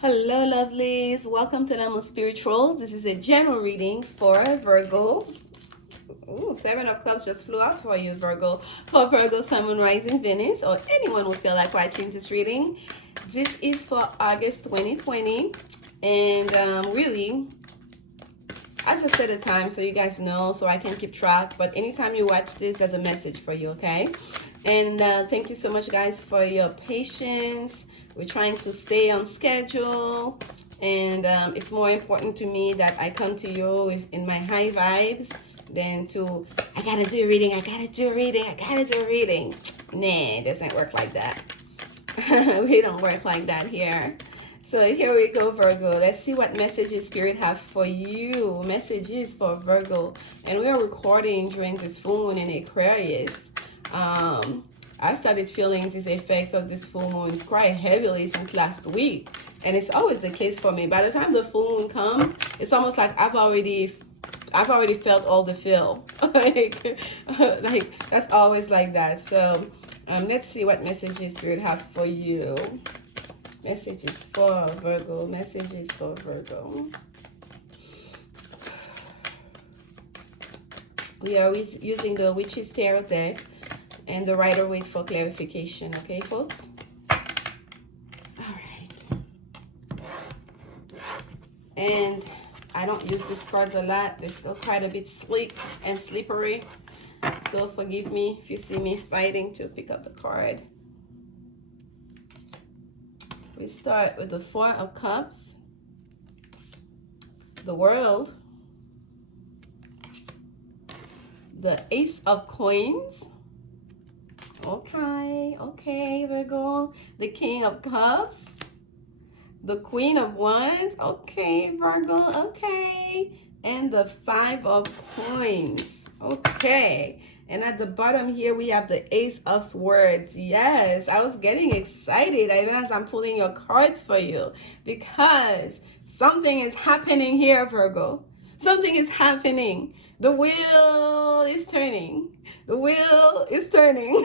Hello, lovelies. Welcome to Lanmouspiritual. This is a general reading for Virgo. Ooh, Seven of Cups just flew out for you, Virgo. For Virgo, Sun, Moon, Rising, Venus, or anyone who feel like watching this reading. This is for August 2020. And really, I just set a time so you guys know, so I can keep track. But anytime you watch this, there's a message for you, okay? And thank you so much, guys, for your patience. We're trying to stay on schedule, and it's more important to me that I come to you in my high vibes than to, I gotta do a reading, I gotta do a reading, I gotta do a reading. Nah, it doesn't work like that. We don't work like that here. So here we go, Virgo. Let's see what messages Spirit have for you. Messages for Virgo. And we are recording during this full moon in Aquarius. I started feeling these effects of this full moon quite heavily since last week. And it's always the case for me. By the time the full moon comes, it's almost like I've already felt all the feel. like that's always like that. So let's see what messages Spirit have for you. Messages for Virgo. Messages for Virgo. We are using the Witch's Tarot deck and the Rider-Waite for clarification. Okay, folks? All right. And I don't use these cards a lot. They're still quite a bit sleek and slippery. So forgive me if you see me fighting to pick up the card. We start with the Four of Cups, the World, the Ace of Coins. Okay, Virgo. The King of Cups, the Queen of Wands. Okay, Virgo. Okay, and the Five of Coins. Okay. And at the bottom here, we have the Ace of Swords. Yes, I was getting excited even as I'm pulling your cards for you, because something is happening here, Virgo. Something is happening. The wheel is turning. The wheel is turning.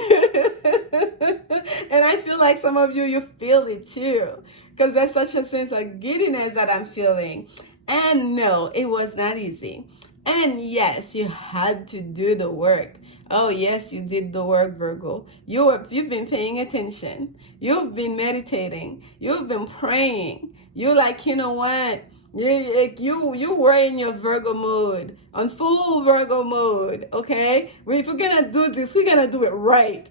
And I feel like some of you feel it too, because there's such a sense of giddiness that I'm feeling. And no, it was not easy. And yes, you had to do the work. Oh yes, you did the work, Virgo. You've been paying attention. You've been meditating. You've been praying. You're like, you know what? You were in your Virgo mode, on full Virgo mode, okay? If we're gonna do this, we're gonna do it right.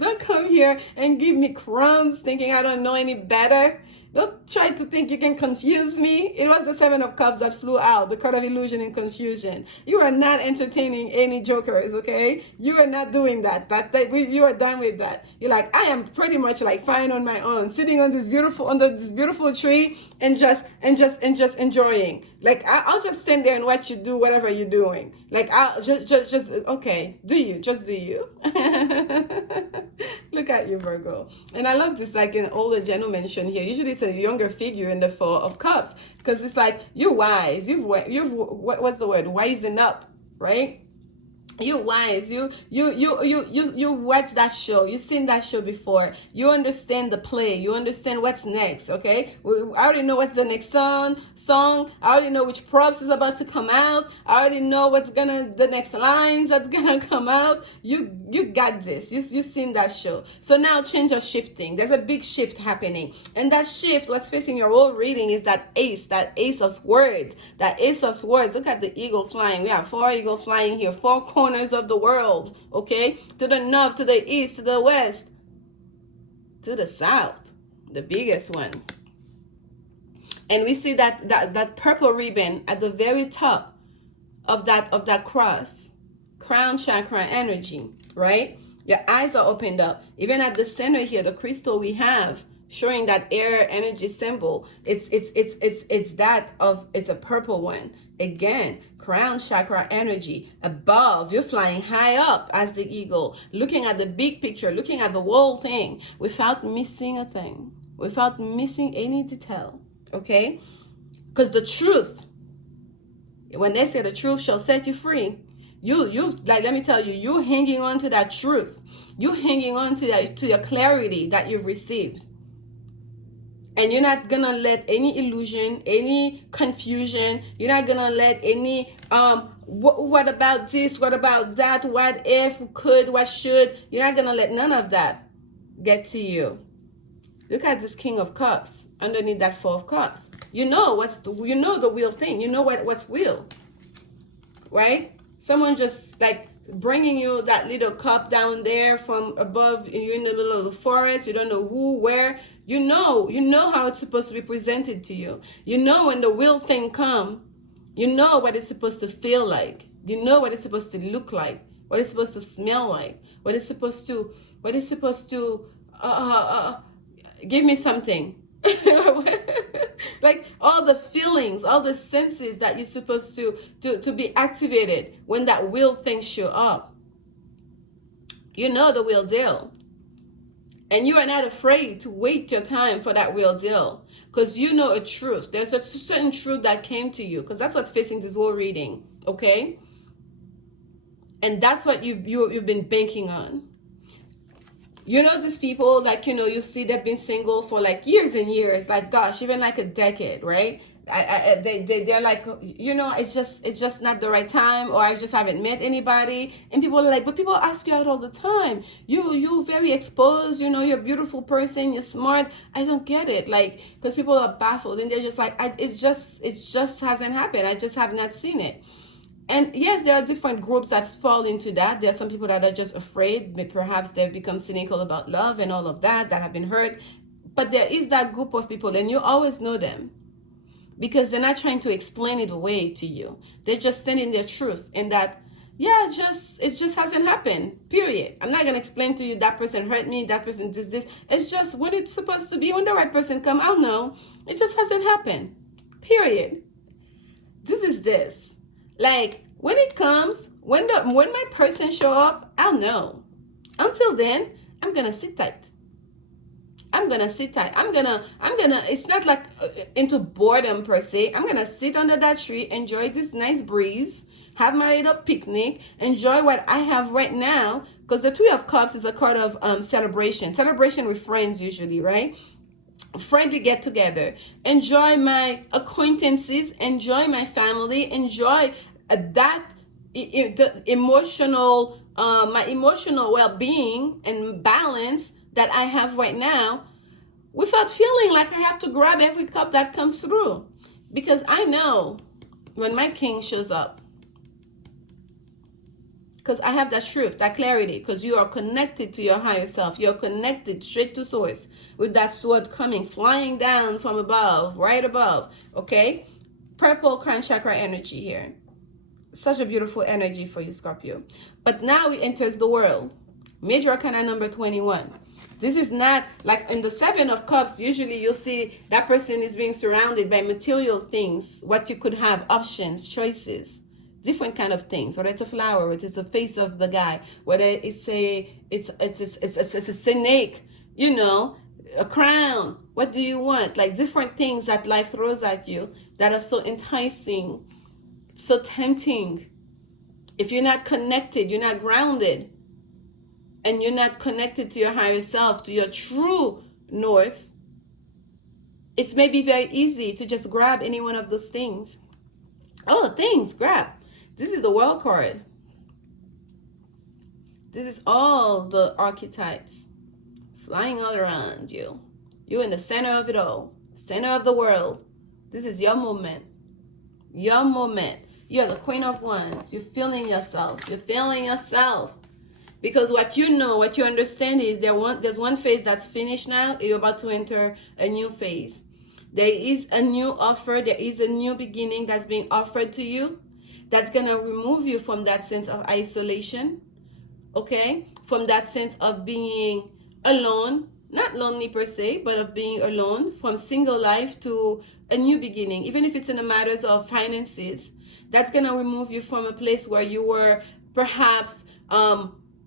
Don't come here and give me crumbs thinking I don't know any better. Don't try to think you can confuse me. It was the Seven of Cups that flew out, the card of illusion and confusion. You are not entertaining any jokers, okay? You are not doing that. You are done with that. You're like, I am pretty much like fine on my own, sitting on this under this beautiful tree and just enjoying. Like I'll just stand there and watch you do whatever you're doing. Like I'll just okay, just do you. Look at you, Virgo. And I love this, like an older gentleman shown here. Usually it's a younger figure in the Four of Cups, because it's like you're wise. You've what's the word? Wising up, right? You're wise. You watch that show. You've seen that show before. You understand the play. You understand what's next. Okay. I already know what's the next song. I already know which props is about to come out. I already know the next lines that's gonna come out. You got this. You've seen that show. So now change or shifting. There's a big shift happening, and that shift, what's facing your whole reading, is that Ace of Swords. That Ace of Swords. Look at the eagle flying. We have 4 eagles flying here. 4 corners of the world, okay? To the north, to the east, to the west, to the south, the biggest one. And we see that purple ribbon at the very top of that cross, crown chakra energy, right? Your eyes are opened up. Even at the center here, the crystal we have showing that air energy symbol, it's a purple one. Again, crown chakra energy. Above, you're flying high up as the eagle, looking at the big picture, looking at the whole thing without missing a thing, without missing any detail, okay? Because the truth, when they say the truth shall set you free, you like, let me tell you, you're hanging on to that truth. You're hanging on to that, to your clarity that you've received. And you're not gonna let any illusion, any confusion, you're not gonna let any what about this, what about that, what if, could, what should, you're not gonna let none of that get to you. Look at this King of Cups underneath that Four of Cups. You know you know the real thing. You know what's real, right? Someone just like bringing you that little cup down there from above. You're in the middle of the forest. You don't know who, where. You know how it's supposed to be presented to you. You know when the real thing come. You know what it's supposed to feel like. You know what it's supposed to look like. What it's supposed to smell like. What it's supposed to. Give me something. Like all the feelings, all the senses that you're supposed to be activated when that real thing show up. You know the real deal. And you are not afraid to wait your time for that real deal. Because you know a truth. There's a certain truth that came to you. Because that's what's facing this whole reading. Okay? And that's what you've been banking on. You know these people, like, you see they've been single for like years and years, like, gosh, even like a decade, right? They're like, it's just not the right time, or I just haven't met anybody. And people are like, but people ask you out all the time. You're very exposed, you're a beautiful person, you're smart. I don't get it, like, because people are baffled and they're just like, it just hasn't happened. I just have not seen it. And yes, there are different groups that fall into that. There are some people that are just afraid. Perhaps they've become cynical about love and all of that have been hurt. But there is that group of people, and you always know them, because they're not trying to explain it away to you. They're just standing their truth, and that, yeah, it just hasn't happened, period. I'm not going to explain to you that person hurt me, that person did this. It's just when it's supposed to be, when the right person come, I'll know. It just hasn't happened, period. This is this. Like, when it comes, when my person show up, I'll know. Until then, I'm gonna sit tight. I'm gonna, it's not like into boredom per se. I'm gonna sit under that tree, enjoy this nice breeze, have my little picnic, enjoy what I have right now. Because the Three of Cups is a card of celebration with friends usually, right? Friendly get together, enjoy my acquaintances, enjoy my family, enjoy that the emotional my emotional well-being and balance that I have right now, without feeling like I have to grab every cup that comes through. Because I know when my king shows up, because I have that truth, that clarity, because you are connected to your higher self. You're connected straight to source with that sword coming, flying down from above, right above, okay? Purple crown chakra energy here. Such a beautiful energy for you, Scorpio. But now it enters the world. Major arcana number 21. This is not like in the Seven of Cups. Usually you'll see that person is being surrounded by material things, what you could have, options, choices, different kind of things, whether it's a flower, whether it's a face of the guy, whether it's a snake, a crown. What do you want? Like different things that life throws at you that are so enticing, so tempting. If you're not connected, you're not grounded, and you're not connected to your higher self, to your true north, it's maybe very easy to just grab any one of those things. Oh, things, grab. This is the World card. This is all the archetypes flying all around you. You're in the center of it all, center of the world. This is your moment. Your moment. You're the Queen of Wands. You're feeling yourself. You're feeling yourself. Because what you know, what you understand is there's one phase that's finished now. You're about to enter a new phase. There is a new offer. There is a new beginning that's being offered to you. That's going to remove you from that sense of isolation. Okay? From that sense of being alone. Not lonely per se, but of being alone. From single life to a new beginning. Even if it's in the matters of finances. That's going to remove you from a place where you were perhaps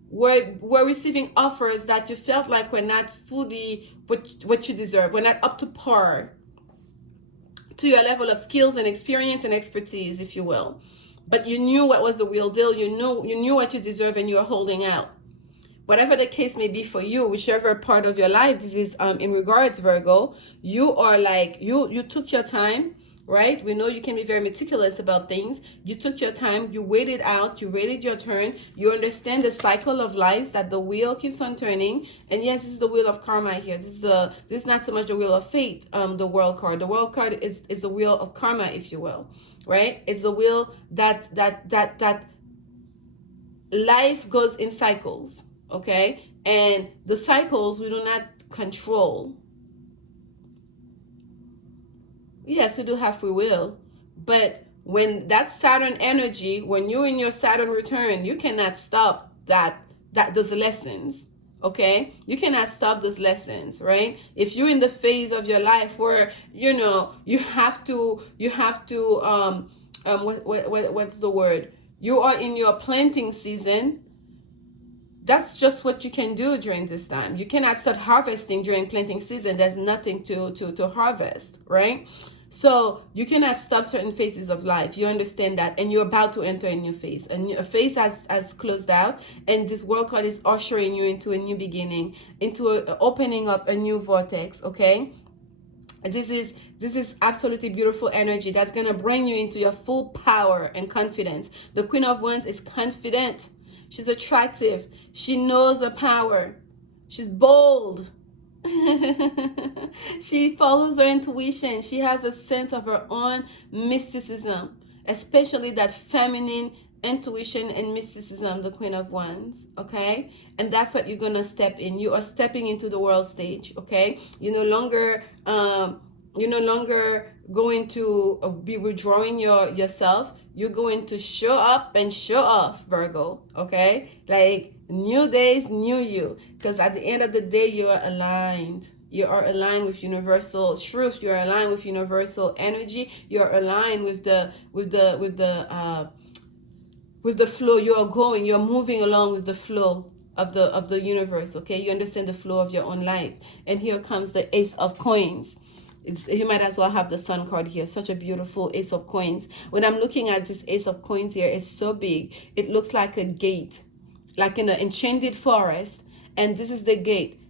were receiving offers that you felt like were not fully what you deserve, were not up to par to your level of skills and experience and expertise, if you will. But you knew what was the real deal. You knew what you deserve, and you were holding out. whatever the case may be for you, whichever part of your life this is in regards, Virgo, you are like, you took your time, right? We know you can be very meticulous about things. You took your time, you waited out, you waited your turn, you understand the cycle of lives, that the wheel keeps on turning. And yes, this is the wheel of karma here. This is not so much the wheel of fate, the world card. The world card is the wheel of karma, if you will, right? It's the wheel that life goes in cycles, okay? And the cycles we do not control. Yes, we do have free will, but when that Saturn energy, when you're in your Saturn return, you cannot stop those lessons. Okay, you cannot stop those lessons, right? If you're in the phase of your life where you have to what's the word? You are in your planting season. That's just what you can do during this time. You cannot start harvesting during planting season. There's nothing to harvest, right? So you cannot stop certain phases of life. You understand that, and you're about to enter a new phase. A phase has closed out, and this world card is ushering you into a new beginning, into opening up a new vortex. Okay. This is absolutely beautiful energy that's gonna bring you into your full power and confidence. The Queen of Wands is confident. She's attractive. She knows her power. She's bold. She follows her intuition. She has a sense of her own mysticism, especially that feminine intuition and mysticism, the Queen of Wands, okay? And that's what you're gonna step in. You are stepping into the world stage, okay? You're no longer going to be withdrawing yourself. You're going to show up and show off, Virgo, okay? Like, new days, new you. Because at the end of the day, you are aligned. You are aligned with universal truth. You are aligned with universal energy. You are aligned with the flow. You're moving along with the flow of the universe, okay? You understand the flow of your own life. And here comes the Ace of Coins. You might as well have the Sun card here. Such a beautiful Ace of Coins. When I'm looking at this Ace of Coins here, it's so big. It looks like a gate, like in an enchanted forest. And this is the gate.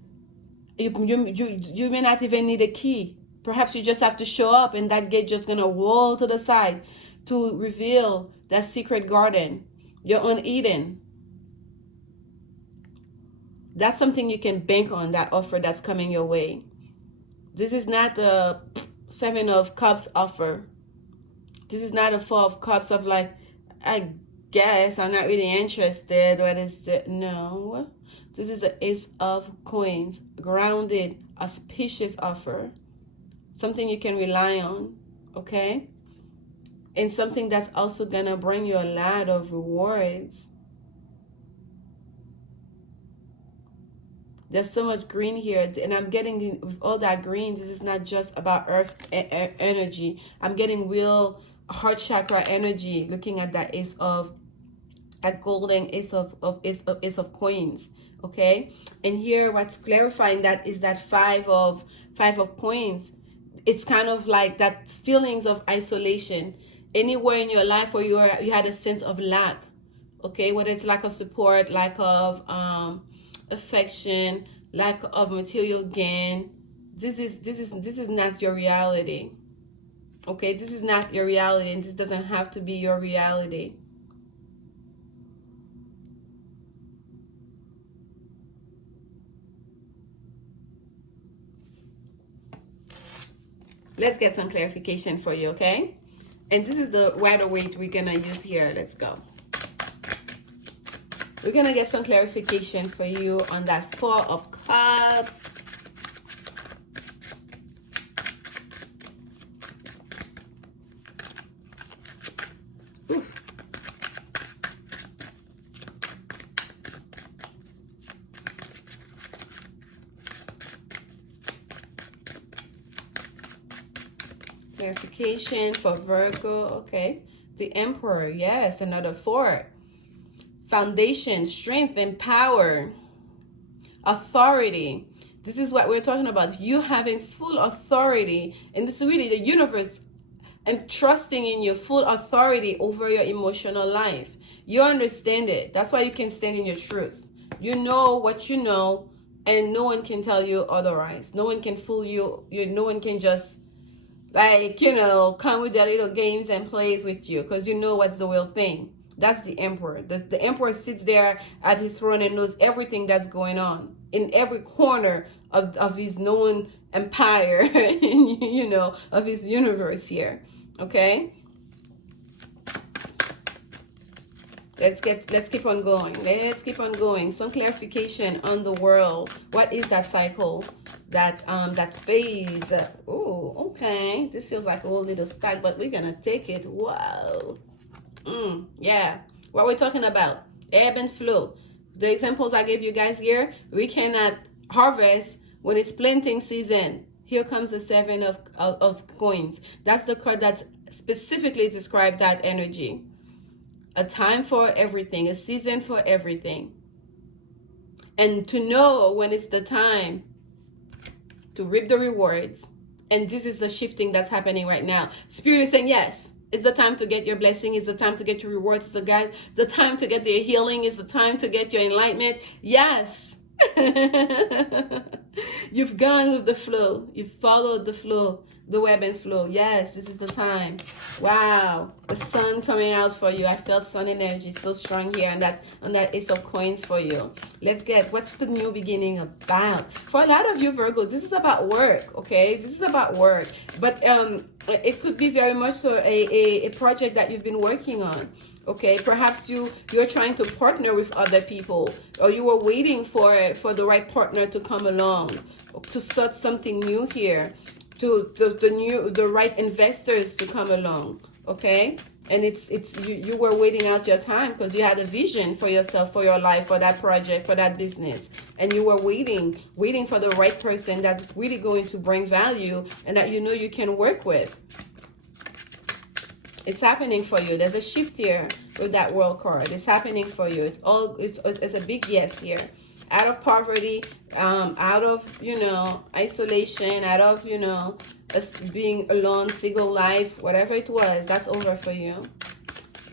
You may not even need a key. Perhaps you just have to show up, and that gate just gonna roll to the side to reveal that secret garden, your own Eden. That's something you can bank on, that offer that's coming your way. This is not the Seven of Cups offer. This is not a Four of Cups of like, I guess I'm not really interested. What is it? No. This is the Ace of Coins. Grounded, auspicious offer. Something you can rely on. Okay? And something that's also gonna bring you a lot of rewards. There's so much green here, and I'm getting, with all that green, this is not just about earth energy. I'm getting real heart chakra energy looking at that that golden ace of coins, okay? And here what's clarifying that is that five of coins. It's kind of like that feelings of isolation anywhere in your life where you had a sense of lack, okay? Whether it's lack of support, lack of affection, lack of material gain. This is not your reality, okay? This is not your reality, and this doesn't have to be your reality. Let's get some clarification for you, okay? And this is the water weight we're gonna use here. Let's go. We're gonna get some clarification for you on that Four of Cups. Oof. Clarification for Virgo, okay? The Emperor, yes, another four. Foundation, strength and power, authority. This is what we're talking about. You having full authority, and this is really the universe and trusting in your full authority over your emotional life. You understand it. That's why you can stand in your truth. You know what you know, and no one can tell you otherwise. No one can fool you. No one can just, like, come with their little games and plays with you, because you know what's the real thing. That's the emperor. The emperor sits there at his throne and knows everything that's going on in every corner of his known empire, of his universe here. Okay, let's keep on going. Let's keep on going. Some clarification on the world. What is that cycle, that phase? Oh, okay, this feels like a whole little stack, but we're gonna take it. Wow. Yeah, what we're talking about, ebb and flow. The examples I gave you guys here, we cannot harvest when it's planting season. Here comes the seven of coins. That's the card that specifically describes that energy. A time for everything, a season for everything. And to know when it's the time to reap the rewards. And this is the shifting that's happening right now. Spirit is saying, yes, it's the time to get your blessing. It's the time to get your rewards. It's the time to get your healing. It's the time to get your enlightenment. Yes. You've gone with the flow. You've followed the flow, the web and flow. Yes, this is the time. Wow. The sun coming out for you. I felt sun energy so strong here on that ace of coins for you. Let's get, what's the new beginning about? For a lot of you Virgos, this is about work, okay? This is about work. But it could be very much so a project that you've been working on. Okay, perhaps you're trying to partner with other people, or you were waiting for the right partner to come along, to start something new here, to the right investors to come along. Okay, and you were waiting out your time because you had a vision for yourself, for your life, for that project, for that business, and you were waiting for the right person that's really going to bring value and that you can work with. It's happening for you. There's a shift here with that world card. It's happening for you. It's a big yes here. Out of poverty, out of, isolation, out of, us being alone, single life, whatever it was, that's over for you.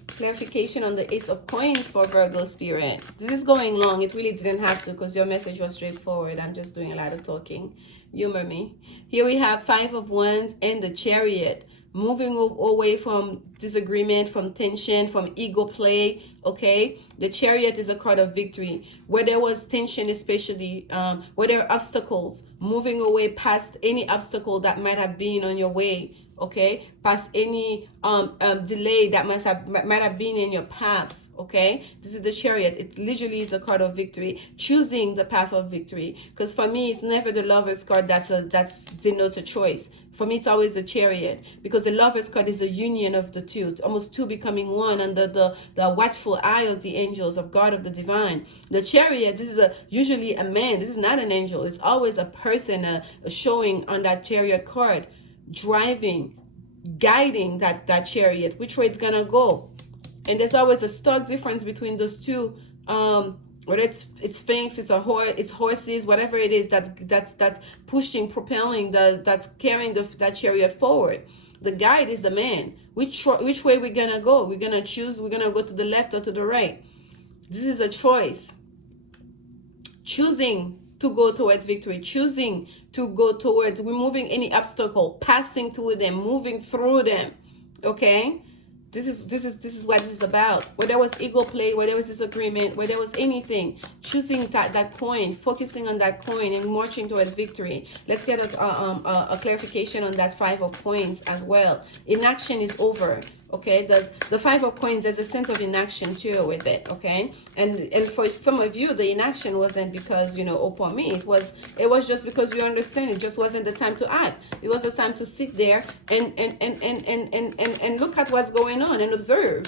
Clarification on the Ace of Coins for Virgo spirit. This is going long. It really didn't have to because your message was straightforward. I'm just doing a lot of talking. Humor me. Here we have Five of Wands and the Chariot. Moving away from disagreement, from tension, from ego play, okay? The Chariot is a card of victory. Where there was tension, especially, where there are obstacles, moving away past any obstacle that might have been on your way, okay? Past any delay that might have been in your path. Okay, this is the Chariot. It literally is a card of victory, choosing the path of victory. Because for me, it's never the Lover's card that's denotes a choice. For me, it's always the Chariot, because the Lover's card is a union of the two, almost two becoming one under the watchful eye of the angels, of God, of the divine. The Chariot, this is usually a man. This is not an angel. It's always a person, a showing on that Chariot card, driving, guiding that Chariot, which way it's gonna go. And there's always a stark difference between those two. Whether it's Sphinx, it's horses, whatever it is that's pushing, propelling, that's carrying that Chariot forward. The guide is the man. Which way we're gonna go? We're gonna choose. We're gonna go to the left or to the right. This is a choice. Choosing to go towards victory. Choosing to go towards removing any obstacle, passing through them, moving through them. Okay. This is what this is about. Where there was ego play, where there was disagreement, where there was anything, choosing that coin, focusing on that coin and marching towards victory. Let's get a clarification on that Five of Coins as well. Inaction is over. Okay, the Five of Coins, there's a sense of inaction too with it. Okay, and for some of you, the inaction wasn't because oh for me, it was just because you understand it just wasn't the time to act. It was the time to sit there and look at what's going on and observe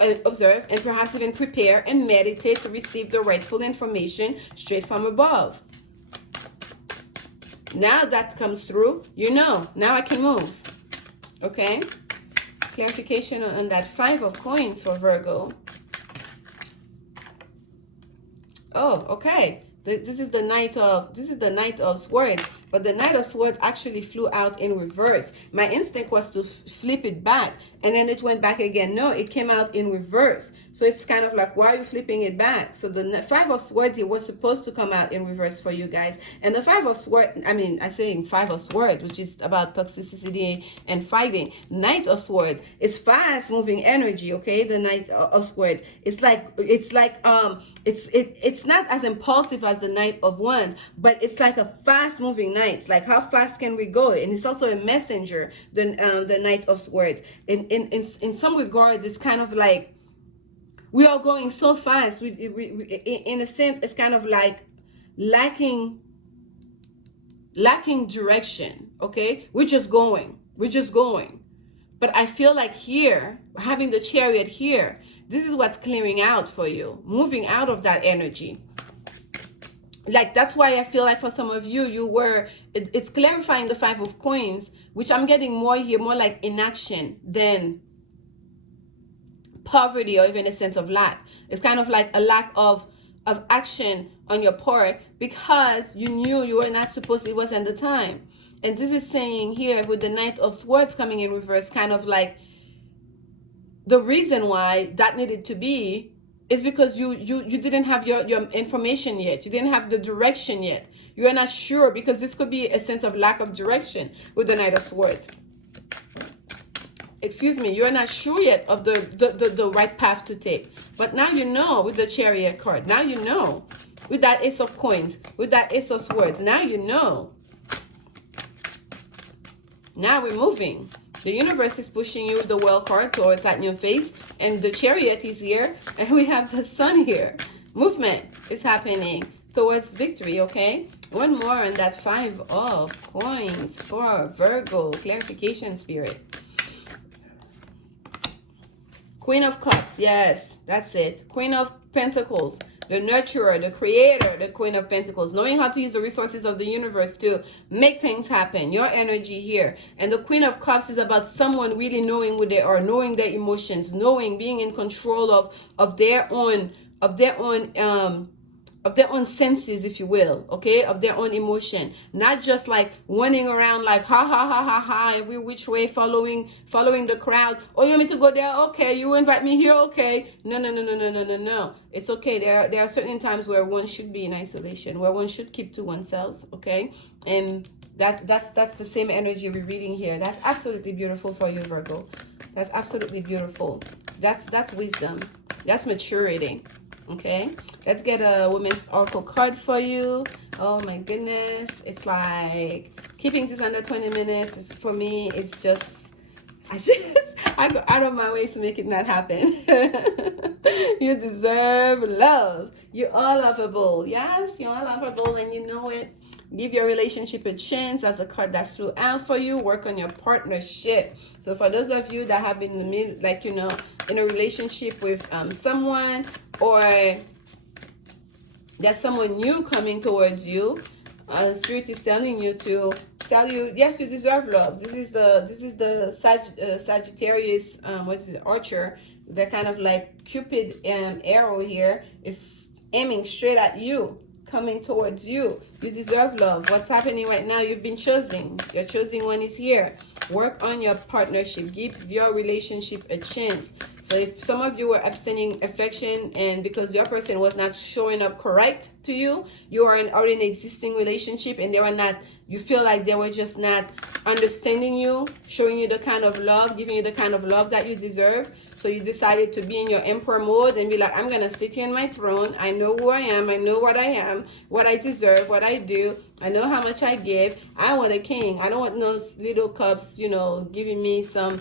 and perhaps even prepare and meditate to receive the rightful information straight from above. Now that comes through, now I can move. Okay. Clarification on that Five of Coins for Virgo. Oh, okay. This is the Knight of Swords. but the Knight of Swords actually flew out in reverse. My instinct was to flip it back, and then it went back again. No, it came out in reverse. So it's kind of like, why are you flipping it back? So the Five of Swords, it was supposed to come out in reverse for you guys. And the Five of Swords, I mean, I say Five of Swords, which is about toxicity and fighting. Knight of Swords, it's fast moving energy, okay? The Knight of Swords, it's not as impulsive as the Knight of Wands, but it's like a fast moving knight. It's like, how fast can we go? And it's also a messenger, the Knight of Swords. In some regards, it's kind of like we are going so fast. We in a sense, it's kind of like lacking direction. Okay, we're just going. But I feel like here, having the Chariot here, this is what's clearing out for you, moving out of that energy. Like, that's why I feel like for some of you, it's clarifying the Five of Coins, which I'm getting more here, more like inaction than poverty or even a sense of lack. It's kind of like a lack of action on your part because you knew you were not supposed to, it wasn't the time. And this is saying here with the Knight of Swords coming in reverse, kind of like the reason why that needed to be is because you didn't have your information yet. You didn't have the direction yet. You're not sure, because this could be a sense of lack of direction with the Knight of Swords. Excuse me, you're not sure yet of the right path to take. But now you know with the Chariot card. Now you know with that Ace of Coins, with that Ace of Swords. Now you know. Now we're moving. The universe is pushing you, the World card, towards that new phase. And the Chariot is here. And we have the Sun here. Movement is happening towards victory, okay? One more on that Five of Coins for Virgo. Clarification, Spirit. Queen of Cups. Yes, that's it. Queen of Pentacles. The nurturer, the creator, the Queen of Pentacles, knowing how to use the resources of the universe to make things happen. Your energy here. And the Queen of Cups is about someone really knowing who they are, knowing their emotions, knowing, being in control of their own senses, if you will, okay, of their own emotion, not just like running around like ha ha ha ha ha every which way, following the crowd. Oh, you want me to go there? Okay. You invite me here? Okay. No. It's okay. There are certain times where one should be in isolation, where one should keep to oneself, okay? And that's the same energy we're reading here. That's absolutely beautiful for you, Virgo. That's absolutely beautiful. That's wisdom. That's maturity. Okay, let's get a Women's Oracle card for you. Oh my goodness, it's like keeping this under 20 minutes. It's, for me, it's just, I go out of my way to make it not happen. You deserve love. You're all lovable. Yes, you're all lovable, and you know it. Give your relationship a chance. As a card that flew out for you. Work on your partnership. So for those of you that have been in the middle, like, you know, in a relationship with someone, or there's someone new coming towards you, Spirit is telling you to tell you, yes, you deserve love. This is the Sagittarius, what is it, Archer. The kind of like Cupid arrow here is aiming straight at you, coming towards you. You deserve love. What's happening right now? You've been chosen. Your chosen one is here. Work on your partnership. Give your relationship a chance. So if some of you were abstaining affection, and because your person was not showing up correct to you, you are already in an existing relationship, and they were not, you feel like they were just not understanding you, showing you the kind of love, giving you the kind of love that you deserve. So you decided to be in your emperor mode and be like, I'm going to sit here in my throne. I know who I am. I know what I am, what I deserve, what I do. I know how much I give. I want a king. I don't want no little cups, you know, giving me some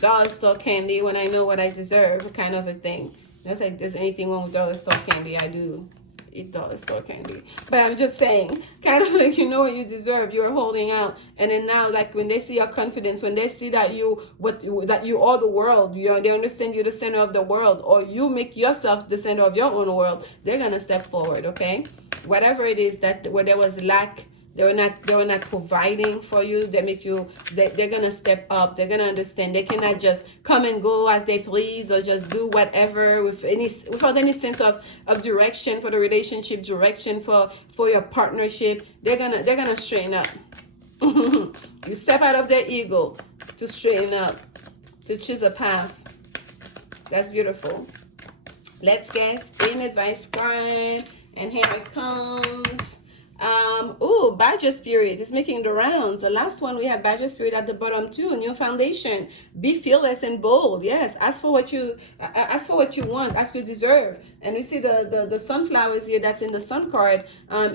dollar store candy when I know what I deserve, kind of a thing. Not like there's anything wrong with dollar store candy. I do eat dollar store candy, but I'm just saying, kind of like, you know what you deserve, you're holding out. And then now, like, when they see your confidence, when they see that you are the world, they understand you're the center of the world, or you make yourself the center of your own world, they're gonna step forward. Okay, whatever it is that where there was lack They were not providing for you. They're gonna step up. They're gonna understand. They cannot just come and go as they please, or just do whatever without any sense of direction for the relationship, direction for your partnership. They're gonna straighten up. You step out of their ego to straighten up, to choose a path. That's beautiful. Let's get an advice card, and here it comes. Badger Spirit is making the rounds. The last one we had Badger Spirit at the bottom too. New foundation. Be fearless and bold. Yes, ask for what you want. Ask you deserve. And we see the sunflowers here. That's in the sun card.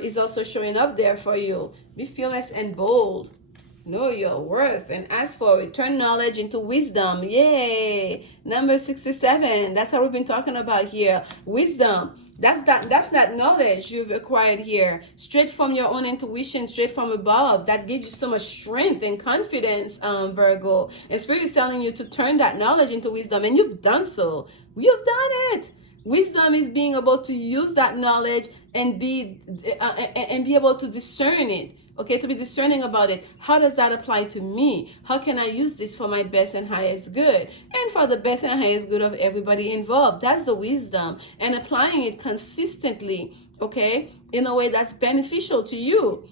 Is also showing up there for you. Be fearless and bold. Know your worth and ask for it. Turn knowledge into wisdom. Yay! Number 67. That's what we've been talking about here. Wisdom. That's that knowledge you've acquired here, straight from your own intuition, straight from above. That gives you so much strength and confidence, Virgo. And Spirit is telling you to turn that knowledge into wisdom, and you've done so. You've done it. Wisdom is being able to use that knowledge and be able to discern it. Okay, to be discerning about it. How does that apply to me? How can I use this for my best and highest good? And for the best and highest good of everybody involved. That's the wisdom. And applying it consistently, okay, in a way that's beneficial to you.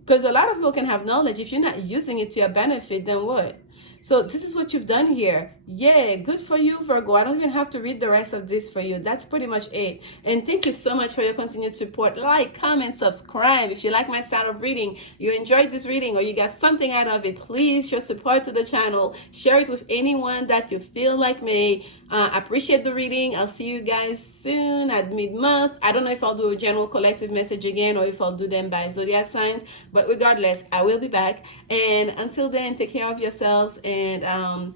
Because a lot of people can have knowledge. If you're not using it to your benefit, then what? So this is what you've done here. Yeah, good for you, Virgo. I don't even have to read the rest of this for you. That's pretty much it. And thank you so much for your continued support. Like, comment, subscribe. If you like my style of reading, you enjoyed this reading, or you got something out of it, please show support to the channel. Share it with anyone that you feel like may appreciate the reading. I'll see you guys soon at mid-month. I don't know if I'll do a general collective message again, or if I'll do them by zodiac signs. But regardless, I will be back. And until then, take care of yourselves. And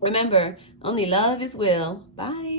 remember, only love is will. Bye.